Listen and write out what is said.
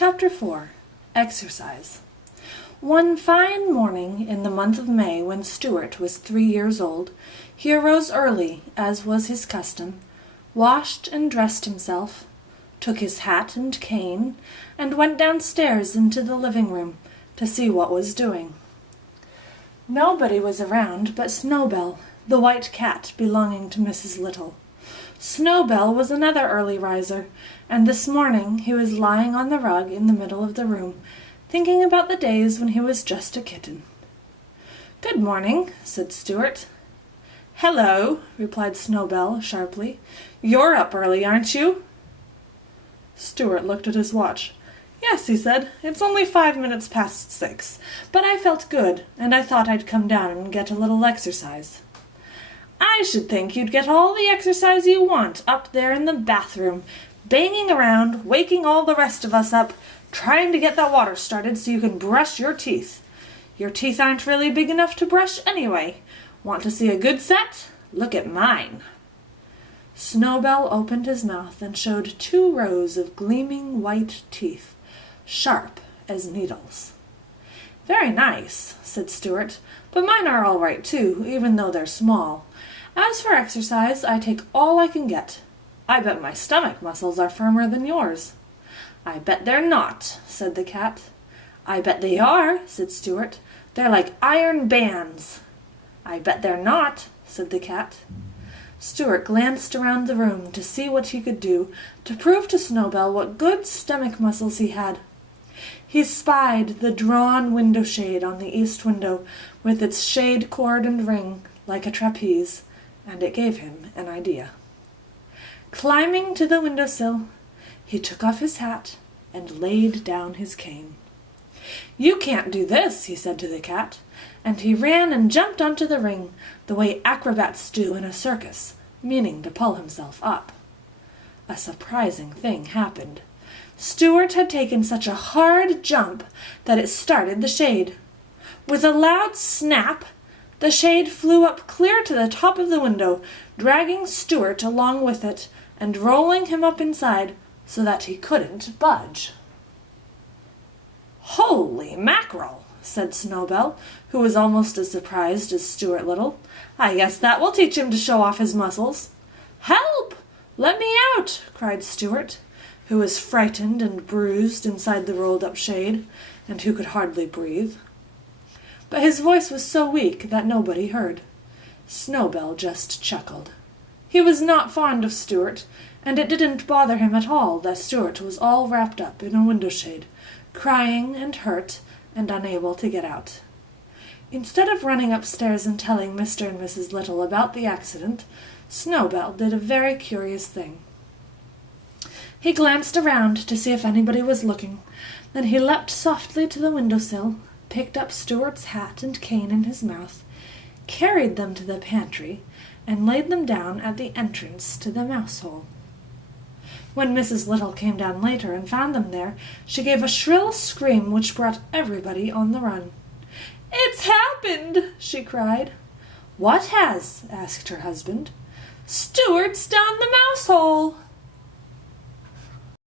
Chapter 4. Exercise. One fine morning in the month of May, when Stuart was 3 years old, he arose early, as was his custom, washed and dressed himself, took his hat and cane, and went downstairs into the living-room to see what was doing. Nobody was around but Snowbell, the white cat belonging to Mrs. Little. Snowbell was another early riser, and this morning he was lying on the rug in the middle of the room, thinking about the days when he was just a kitten. "Good morning," said Stuart. "Hello," replied Snowbell sharply. "You're up early, aren't you?" Stuart looked at his watch. "Yes," he said, "it's only 5 minutes past 6, but I felt good, and I thought I'd come down and get a little exercise." "I should think you'd get all the exercise you want up there in the bathroom, banging around, waking all the rest of us up, trying to get that water started so you can brush your teeth. Your teeth aren't really big enough to brush anyway. Want to see a good set? Look at mine." Snowbell opened his mouth and showed 2 rows of gleaming white teeth, sharp as needles. "Very nice," said Stuart, "but mine are all right too, even though they're small. As for exercise, I take all I can get. I bet my stomach muscles are firmer than yours." "I bet they're not," said the cat. "I bet they are," said Stuart. "They're like iron bands." "I bet they're not," said the cat. Stuart glanced around the room to see what he could do to prove to Snowbell what good stomach muscles he had. He spied the drawn window shade on the east window, with its shade cord and ring, like a trapeze, and it gave him an idea. Climbing to the window-sill, he took off his hat and laid down his cane. "You can't do this," he said to the cat, and he ran and jumped onto the ring, the way acrobats do in a circus, meaning to pull himself up. A surprising thing happened. Stuart had taken such a hard jump that it started the shade. With a loud snap, the shade flew up clear to the top of the window, dragging Stuart along with it and rolling him up inside so that he couldn't budge. "Holy mackerel!" said Snowbell, who was almost as surprised as Stuart Little. "I guess that will teach him to show off his muscles." "Help! Let me out!" cried Stuart, who was frightened and bruised inside the rolled-up shade, and who could hardly breathe. But his voice was so weak that nobody heard. Snowbell just chuckled. He was not fond of Stuart, and it didn't bother him at all that Stuart was all wrapped up in a window-shade, crying and hurt and unable to get out. Instead of running upstairs and telling Mr. and Mrs. Little about the accident, Snowbell did a very curious thing. He glanced around to see if anybody was looking, then he leapt softly to the window-sill, picked up Stuart's hat and cane in his mouth, carried them to the pantry, and laid them down at the entrance to the mouse-hole. When Mrs. Little came down later and found them there, she gave a shrill scream which brought everybody on the run. "It's happened!" she cried. "What has?" asked her husband. "Stuart's down the mouse-hole!"